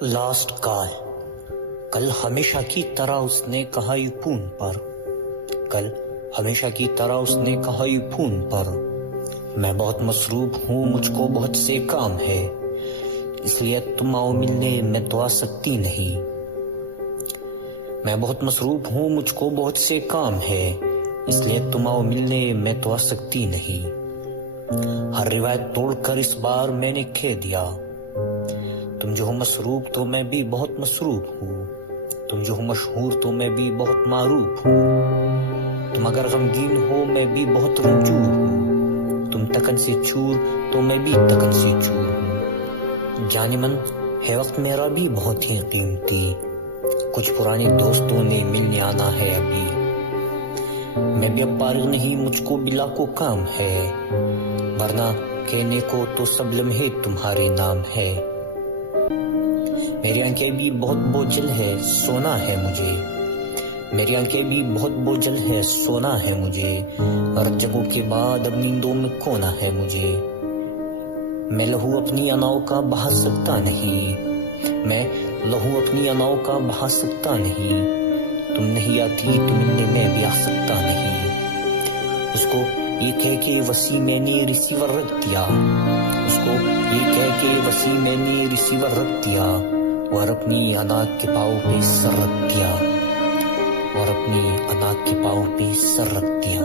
Last call. کل ہمیشہ کی طرح اس نے کہا یہ فون پر. کل ہمیشہ کی طرح اس نے کہا یہ فون پر. میں بہت مصروف ہوں، مجھ کو بہت سے کام ہے، اس لیے تم آؤ ملنے، میں تو آ سکتی نہیں. میں بہت مصروف ہوں، مجھ کو بہت سے کام ہے، اس لیے تم آؤ ملنے، میں تو آ سکتی نہیں. ہر روایت توڑ کر اس بار میں نے کہہ دیا، تم جو ہو مصروف تو میں بھی بہت مصروف ہوں، تم جو ہو مشہور تو میں بھی بہت معروف ہوں، تم اگر غمگین ہو میں بھی بہت رنجور ہوں، تم تکن سے چور تو میں بھی تکن سے چور ہوں. جانے من ہے وقت میرا بھی بہت ہی قیمتی، کچھ پرانے دوستوں نے ملنے آنا ہے ابھی. میں بھی اب فارغ نہیں، مجھ کو بلا کو کام ہے، ورنہ کہنے کو تو سب لمحے تمہارے نام ہے. میری آنکھیں بھی بہت بوجھل ہے، سونا ہے مجھے، میری آنکھیں بھی بہت بوجھل ہے، سونا ہے مجھے، اور جگہوں کے بعد اب نیندوں میں کھونا ہے مجھے. میں لہو اپنی اناؤں کا بہا سکتا نہیں، میں لہو اپنی اناؤں کا بہا سکتا نہیں، تم نہیں آتی تو ملنے میں بھی آ سکتا نہیں. اس کو یہ کہہ کے وسیع میں نے ریسیور رکھ دیا، اس کو یہ کہہ کے وسیع میں نے ریسیور رکھ دیا، اور اپنی انا کے پاؤں پہ سر رکھ دیا، اور اپنی انا کے پاؤں پہ سر رکھ دیا.